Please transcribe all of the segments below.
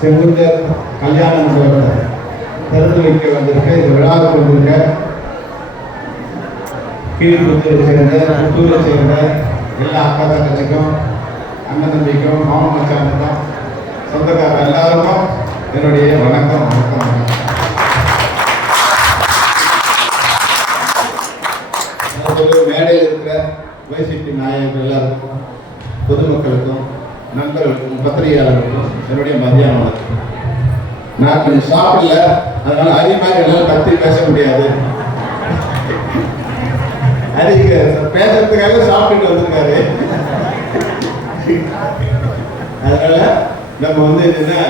செங்குந்தர் கல்யாண மண்டபத்தை திறந்து வைக்க வந்திருக்க இந்த விழாவுக்கு வந்திருக்க கீழ்புத்தூரை சேர்ந்த புத்தூரை சேர்ந்த எல்லா அக்கா தங்கச்சிக்கும் அண்ணன் தம்பிக்கும் மாமன் மச்சானுக்கும் சொந்தக்கார எல்லாருக்கும் என்னுடைய வணக்கம் வணக்கம். மேடையில் இருக்கிற வைசிபி நாயகர்கள் எல்லாருக்கும் பொதுமக்களுக்கும் நண்பர்களுக்கும் பத்திரிகையாளர்களுக்கும் என்னுடைய மதியான வணக்கம். நான் கொஞ்சம் சாப்பிடல, அதனால அதிகமாக எல்லாம் கத்தி பேச முடியாது. அதிக பேசுறதுக்காக சாப்பிட்டுட்டு வந்திருக்காரு. அதனால நம்ம வந்து என்னன்னா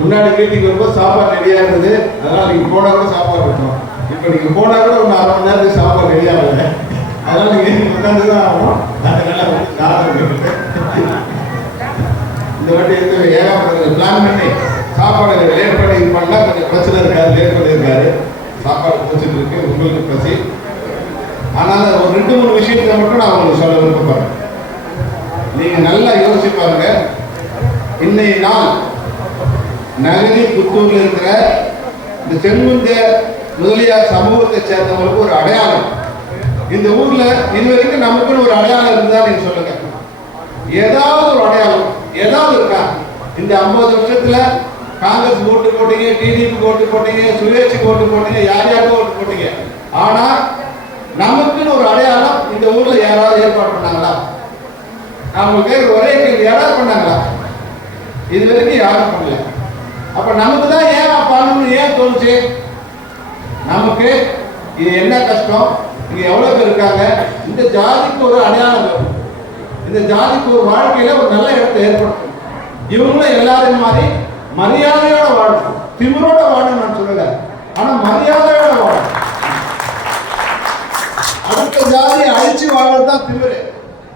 முன்னாடி வீட்டுக்கு வரும்போது சாப்பாடு ரெடியா இருந்தது. அதனால நீங்க போனா கூட சாப்பாடு இருக்கும். இப்போ நீங்க போனா கூட ஒரு 4 மணி நேரத்துக்கு சாப்பாடு ரெடியா இல்லை. அதனால நீங்க உட்காந்துதான் ஆகும். அதனால இந்த வாட்டி ஏகாபுரத்தில் பிளான் பண்ணி சாப்பாடு லேட் பண்ணி இது பண்ணலாம். கொஞ்சம் பிரச்சனை இருக்காது, லேட் பண்ணியிருக்காரு. சாப்பாடு பிடிச்சிட்டு இருக்கு, உங்களுக்கு பசி. ஆனால் ஒரு 2-3 விஷயத்தை மட்டும் நான் உங்களுக்கு சொல்ல விருப்பப்படுறேன். நீங்க நல்லா யோசிச்சு பாருங்க. இன்னைய நாள் நகரி புத்தூர்ல இருக்கிற இந்த செங்குந்த முதலியார் சமூகத்தை சேர்ந்தவங்களுக்கு ஒரு அடையாளம். இந்த ஊர்ல இதுவரைக்கும் நமக்குன்னு ஒரு அடையாளம் இருந்தா நீங்க சொல்லுங்க. ஏதாவது ஒரு அடையாளம் ஏதாவது இருக்கா? இந்த 50 வருஷத்துல காங்கிரஸ் ஓட்டு போட்டீங்க, டிடிபி ஓட்டு போட்டீங்க, சுயேட்சைக்கு ஓட்டு போட்டீங்க, யார் யாருக்கும் ஓட்டு போட்டீங்க. ஆனா நமக்குன்னு ஒரு அடையாளம் இந்த ஊர்ல யாராவது ஏற்பாடு பண்ணாங்களா? அவங்களுக்கு ஒரே கேள்வி, யாராவது பண்ணாங்களா? இது வரைக்கும் யாரும் பண்ணல. அப்ப நமக்கு தான் ஏன் பண்ணணும்னு ஏன் தோணுச்சு? நமக்கு இது என்ன கஷ்டம், இங்க எவ்வளவு பேர் இருக்காங்க, இந்த ஜாதிக்கு ஒரு அடையாளம் வேணும், இந்த ஜாதிக்கு ஒரு வாழ்க்கையில ஒரு நல்ல இடத்தை ஏற்படுத்தும். இவங்களும் எல்லாரும் மாதிரி மரியாதையோட வாழணும், திமிரோட வாழணும் நான் சொல்லல, ஆனா மரியாதையோட வாழணும். அடுத்த ஜாதியை அழிச்சு வாழ்றதுதான் திமிரு.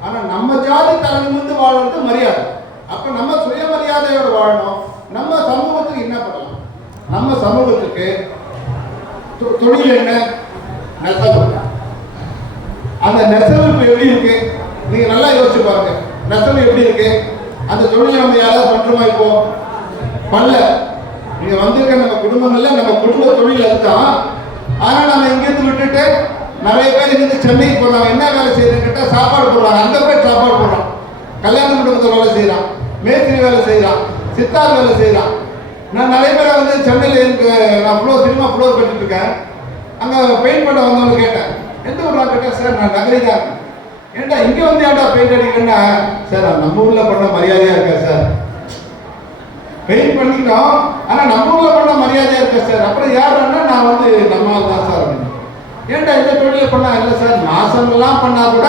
ஆனா நம்ம ஜாதி தலைமுந்து வாழ்றது மரியாதை. அப்ப நம்ம சுயமரியாதையோட வாழணும். நம்ம சமூகத்துக்கு என்ன பண்ணலாம்? நம்ம சமூகத்துக்கு தொழில் என்ன? நெசவு. அந்த நெசவு இப்ப எப்படி இருக்கு? நீங்க நல்லா யோசிச்சு பாருங்க. நெசவு எப்படி இருக்கு? அந்த தொழில் நம்ம யாராவது பண்றோமா? இப்போ பண்ணல. நீங்க வந்திருக்க நம்ம குடும்பங்கள்ல நம்ம குடும்ப தொழில் அதுதான். ஆனா நம்ம இங்கிருந்து விட்டுட்டு நிறைய பேர் இங்கிருந்து சென்னைக்கு போறாங்க. என்ன வேலை செய்யறதுன்னு கேட்டா சாப்பாடு போடுறாங்க. அங்க போய் சாப்பாடு போடுறோம். கல்யாண மண்டபத்தில் வேலை செய்யறான், மேஸ்திரி வேலை செய்யறான், சித்தார் வேலை செய்யறான். நான் நிறைய பேரை வந்து சென்னையில் எனக்கு நான் சினிமா ஃப்ளோர் பண்ணிட்டு இருக்கேன். அங்கே பெயிண்ட் பண்ண வந்தவங்க கேட்டேன், எந்த ஊர்ல கேட்டேன். சார் நான் நகரி தான். ஏன்டா இங்கே வந்து ஏன்டா பெயிண்ட் அடிக்கிறேன்னா, சார் நம்ம ஊர்ல பண்ண மரியாதையா இருக்கா சார், பெயிண்ட் பண்ணிக்கிட்டோம் ஆனா நம்ம ஊர்ல பண்ண மரியாதையா இருக்கா சார். அப்புறம் யாருன்னா நான் வந்து நம்ம தான் சார் அப்படின்னு. ஏன்டா இந்த தொழில பண்ணா? இல்லை சார், மாசம்லாம் பண்ணா கூட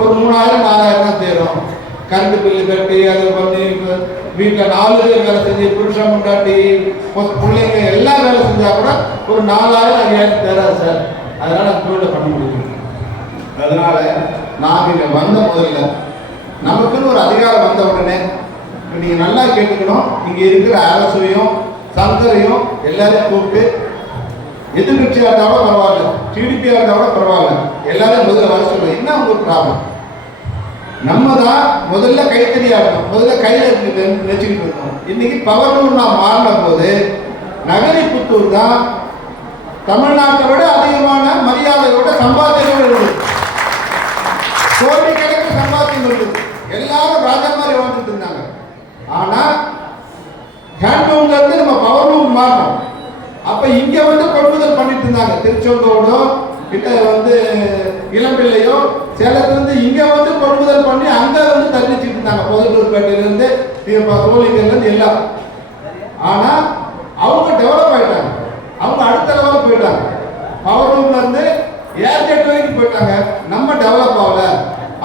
ஒரு 3000-4000 தான் தேரும். கரண்ட் பில்லு கட்டி அதை பண்ணி வீட்டில் 4 பேர் வேலை செஞ்சு புருஷன் முண்டாட்டி பிள்ளைங்க எல்லாம் வேலை செஞ்சா கூட ஒரு 4000-5000 தேராது சார். அதனால அந்த தொழில பண்ண முடியும். அதனால நாம் இங்க வந்த முதல்ல நமக்குன்னு ஒரு அதிகாரம் வந்த உடனே நீங்க நல்லா கேட்டுக்கணும். இங்க இருக்கிற அரசையும் சங்கரையும் எல்லாரையும் கூப்பிட்டு, எதிர்கட்சியா இருந்தா கூட பரவாயில்ல, டிடிபியா இருந்தா கூட பரவாயில்ல, எல்லாரும் முதல்ல வர சொல்லுவோம். என்ன உங்களுக்கு ப்ராப்ளம்? நம்ம தான் முதல்ல கைத்தறியா இருக்கணும், முதல்ல கையில நெச்சுக்கிட்டு இருக்கோம். இன்னைக்கு பவர்னு நான் மாறின போது நகரி புத்தூர் தான் தமிழ்நாட்டை விட அதிகமான மரியாதையோட சம்பாத்தியோடு இருக்குது. கோடிக்கணக்கில் சம்பாத்தியம் இருக்குது. எல்லாரும் ராஜா மாதிரி வாழ்ந்துட்டு இருந்தாங்க. ஆனா ஹேண்ட்லூம்ல இருந்து நம்ம பவர்லூம் மாறணும். அப்ப இங்க வந்து கொள்முதல் பண்ணிட்டு இருந்தாங்க. திருச்செங்கோடோ கிட்ட வந்து இளம்பிள்ளையோ சேலத்துல இருந்து இங்க வந்து கொள்முதல் பண்ணி அங்க வந்து தள்ளிச்சிட்டு இருந்தாங்க. பொதுப்பேட்டையில இருந்து சோழிங்கர்ல இருந்து எல்லாம். ஆனா அவங்க டெவலப் ஆயிட்டாங்க. அவங்க அடுத்த லெவலுக்கு போயிட்டாங்க. பவர் ரூம்ல இருந்து ஏர்ஜெட் வரைக்கும் போயிட்டாங்க. நம்ம டெவலப் ஆகல.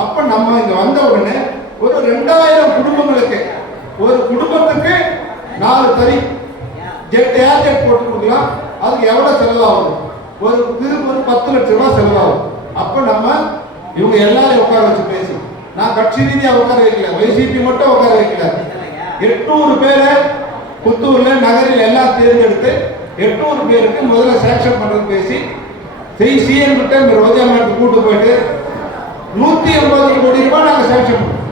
அப்ப நம்ம இங்க வந்த உடனே ஒரு 2000 குடும்பங்களுக்கு, ஒரு குடும்பத்துக்கு 4 தறி ஏர்ஜெட் போட்டு கொடுக்கலாம். அதுக்கு எவ்வளவு செலவாகும்? ஒரு 10 லட்சம் ரூபாய் செலவாகும். அப்ப நம்ம இவங்க எல்லாரும் உட்கார வச்சு பேசி, நான் கட்சி ரீதியா உட்கார வைக்கல, வைசிபி மட்டும் உட்கார வைக்கல, 800 பேரை புத்தூர்ல நகரில் எல்லாம் தேர்ந்தெடுத்து 800 பேருக்கு முதல்ல சேங்ஷன் பண்றது பேசி சிஎம் கிட்ட ரோஜா மேடத்துக்கு கூட்டு போயிட்டு 180 கோடி ரூபாய் நாங்க சேங்ஷன் பண்ணோம்.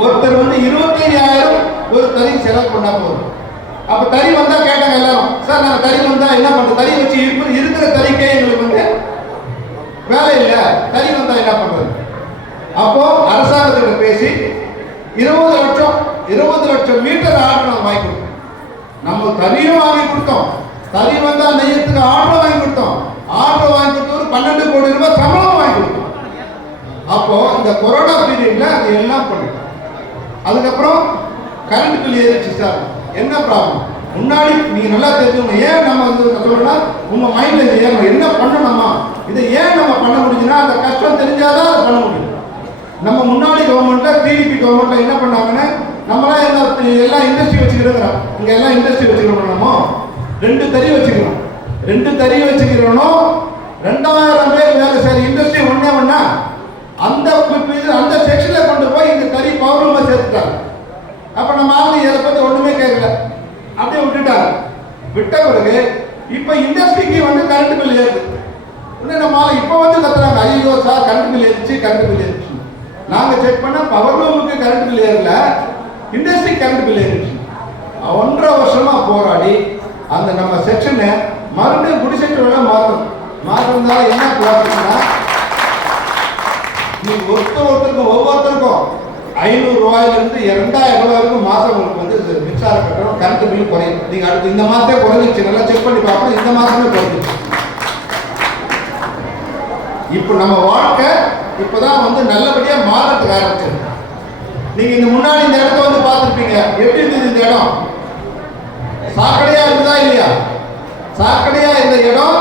ஒருத்தர் வந்து 25,000 ஒரு தறி செலவு பண்ணா போதும். அப்ப தறி வந்தா கேட்டாங்க எல்லாரும், சார் நாங்க தறி வந்தா என்ன பண்றது, தறி வச்சு இருக்கிற தறிக்கே எங்களுக்கு வந்து வேலை இல்லை, தறி வந்தா என்ன பண்றது? அப்போ அரசாங்கத்திட்ட பேசி 20 லட்சம் மீட்டர் ஆர்டர் நம்ம வாங்கி கொடுத்தோம். நம்ம தறியும் வாங்கி கொடுத்தோம், தறி வந்தா நெய்யத்துக்கு ஆர்டர் வாங்கி கொடுத்தோம், ஆர்டர் வாங்கி கொடுத்து ஒரு 12 கோடி ரூபாய் சம்பளம் வாங்கி கொடுத்தோம். அப்போ இந்த கொரோனா பீரியட்ல அது எல்லாம் பண்ணிட்டோம். அதுக்கப்புறம் கரண்ட் பில் ஏறிச்சு சார், என்ன ப்ராப்ளம்? முன்னாடி நீங்க நல்லா தெரிஞ்சுக்கணும். ஏன் நம்ம வந்து சொல்றோம்னா உங்க மைண்ட்ல ஏன் என்ன பண்ணணுமா, இதை ஏன் நம்ம பண்ண முடியுதுன்னா அந்த கஷ்டம் தெரிஞ்சாதான் அதை பண்ண முடியும். நம்ம முன்னாடி கவர்மெண்ட்ல டிடிபி கவர்மெண்ட்ல என்ன பண்ணாங்கன்னா, நம்மளாம் எல்லாம் இண்டஸ்ட்ரி வச்சுக்கிறோம், இங்க எல்லாம் இண்டஸ்ட்ரி வச்சுக்கிறோம், நம்ம 2 தறி வச்சுக்கிறோம், 2 தறி வச்சுக்கிறோம், 2000 பேர் வேலை சரி இண்டஸ்ட்ரி ஒண்ணா அந்த செக்ஷன்ல கொண்டு போய் இந்த தறி பவர்லூமா சேர்த்துட்டாங்க. அப்ப நம்ம ஆளுங்க இதை பத்தி ஒண்ணுமே கேட்கல, அப்படியே விட்டுட்டாங்க. விட்ட பிறகு இப்ப இண்டஸ்ட்ரிக்கு வந்து கரண்ட் பில் ஏறுது. நம்ம இப்ப வந்து கத்துறாங்க, ஐயோ சார் கரண்ட் பில் ஏறிச்சு, கரண்ட் பில் ஏறிச்சு. நாங்க செக் பண்ண பவர்லூமுக்கு கரண்ட் பில் ஏறல, இண்டஸ்ட்ரி கரண்ட் பில் ஏறிச்சு. 1.5 வருஷமா போராடி அந்த நம்ம செக்ஷனை மறுபடியும் குடிசெக்டர் மாற்றதுனால என்ன ப்ராப்ளம்னா, நீங்க ஒவ்வொருத்தருக்கும் 500 ரூபாயிலிருந்து 2000 ரூபாய் வரைக்கும் மாசம் உங்களுக்கு வந்து மின்சார கட்டணம் கரண்ட் பில் குறையும். நீங்க அடுத்து இந்த மாசமே குறைஞ்சிச்சு, நல்லா செக் பண்ணி பார்க்கணும், இந்த மாசமே குறைஞ்சிச்சு. இப்ப நம்ம வாழ்க்கை இப்பதான் வந்து நல்லபடியா மாறத்துக்கு ஆரம்பிச்சிருக்கு. நீங்க இந்த முன்னாடி இந்த இடத்த வந்து பார்த்துருப்பீங்க, எப்படி இருந்தது இந்த இடம்? சாக்கடையா இருந்ததா இல்லையா? சாக்கடையா இருந்த இடம்